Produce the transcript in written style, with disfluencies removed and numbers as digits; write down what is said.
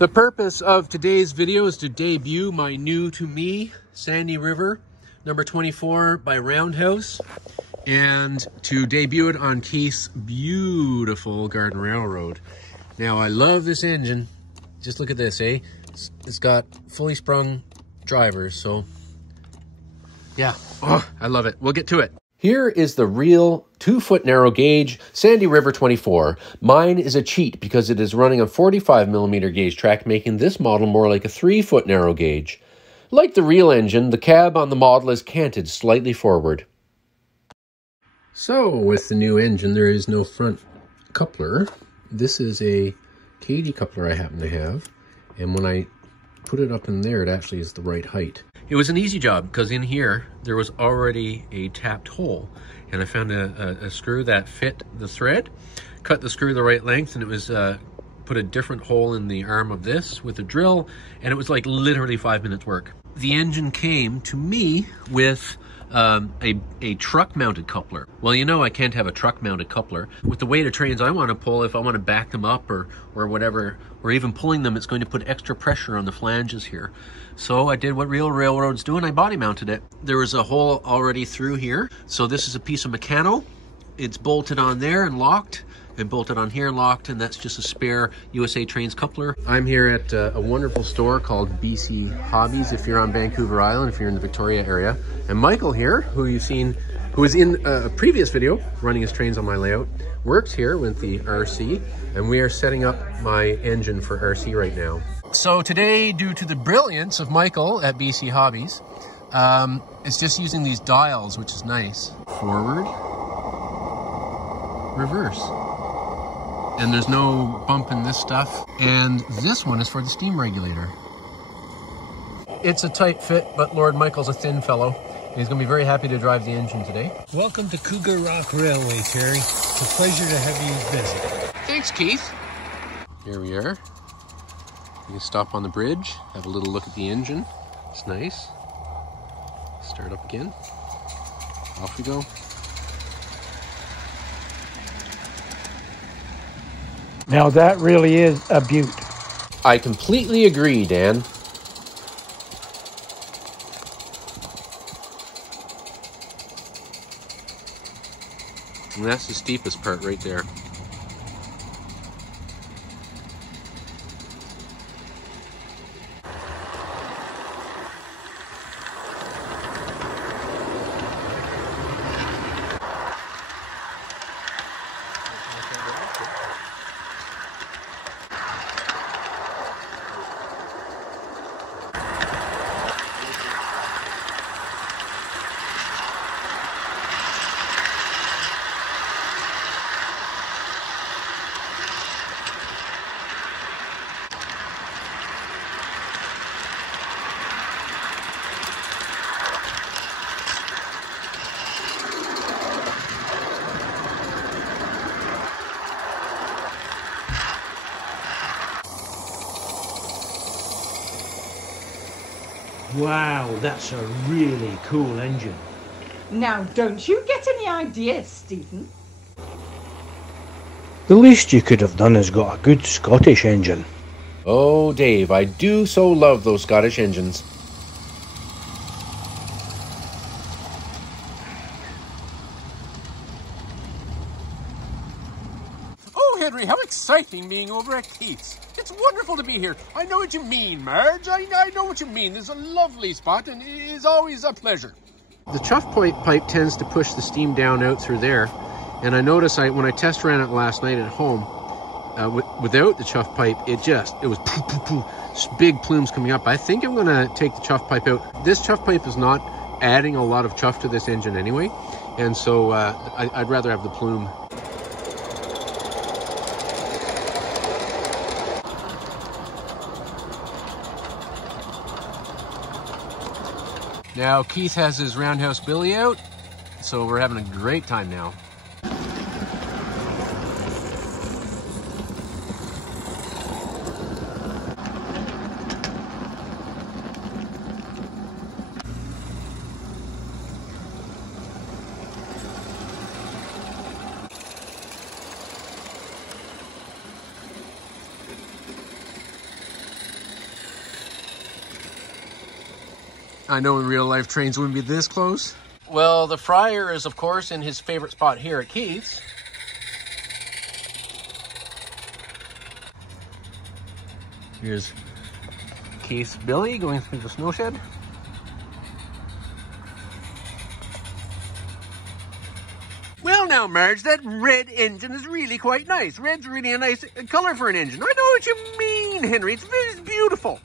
The purpose of today's video is to debut my new to me Sandy River number 24 by Roundhouse, and to debut it on Keith's beautiful Garden Railroad. Now I love this engine. Just look at this, eh? It's got fully sprung drivers, so yeah, oh, I love it. We'll get to it. Here is the real 2-foot narrow gauge Sandy River 24. Mine is a cheat because it is running a 45mm gauge track, making this model more like a 3-foot narrow gauge. Like the real engine, the cab on the model is canted slightly forward. So with the new engine, there is no front coupler. This is a Katie coupler I happen to have, and when I put it up in there, it actually is the right height. It was an easy job because in here there was already a tapped hole, and I found a screw that fit the thread, cut the screw the right length, and it was put a different hole in the arm of this with a drill, and it was like literally 5 minutes work. The engine came to me with a truck-mounted coupler. Well, you know I can't have a truck-mounted coupler. With the weight of trains I want to pull, if I want to back them up or whatever, or even pulling them, it's going to put extra pressure on the flanges here. So I did what real railroads do, and I body mounted it. There was a hole already through here. So this is a piece of Meccano. It's bolted on there and locked, and bolted on here and locked, and that's just a spare USA Trains coupler. I'm here at a wonderful store called BC Hobbies if you're on Vancouver Island, if you're in the Victoria area. And Michael here, who you've seen, who was in a previous video running his trains on my layout, works here with the RC, and we are setting up my engine for RC right now. So today, due to the brilliance of Michael at BC Hobbies, it's just using these dials, which is nice. Forward, reverse. And there's no bump in this stuff. And this one is for the steam regulator. It's a tight fit, but Lord Michael's a thin fellow. He's going to be very happy to drive the engine today. Welcome to Cougar Rock Railway, Terry. It's a pleasure to have you visit. Thanks, Keith. Here we are. We can stop on the bridge, have a little look at the engine. It's nice. Start up again. Off we go. Now that really is a beaut. I completely agree, Dan. And that's the steepest part right there. Wow, that's a really cool engine. Now, don't you get any ideas, Stephen? The least you could have done is got a good Scottish engine. Oh, Dave, I do so love those Scottish engines. Oh, Henry, how exciting being over at Keith's. It's wonderful to be here. I know what you mean, Marge. I know what you mean. This is a lovely spot, and it is always a pleasure. The chuff pipe tends to push the steam down out through there, and I noticed when I test ran it last night at home, without the chuff pipe, it was poof, poof, poof, big plumes coming up. I think I'm going to take the chuff pipe out. This chuff pipe is not adding a lot of chuff to this engine anyway, and so I'd rather have the plume. Now Keith has his Roundhouse Billy out, so we're having a great time now. I know in real life trains wouldn't be this close. Well, the fryer is, of course, in his favorite spot here at Keith's. Here's Keith's Billy going through the snow shed. Well now, Marge, that red engine is really quite nice. Red's really a nice color for an engine. I know what you mean, Henry. It's beautiful.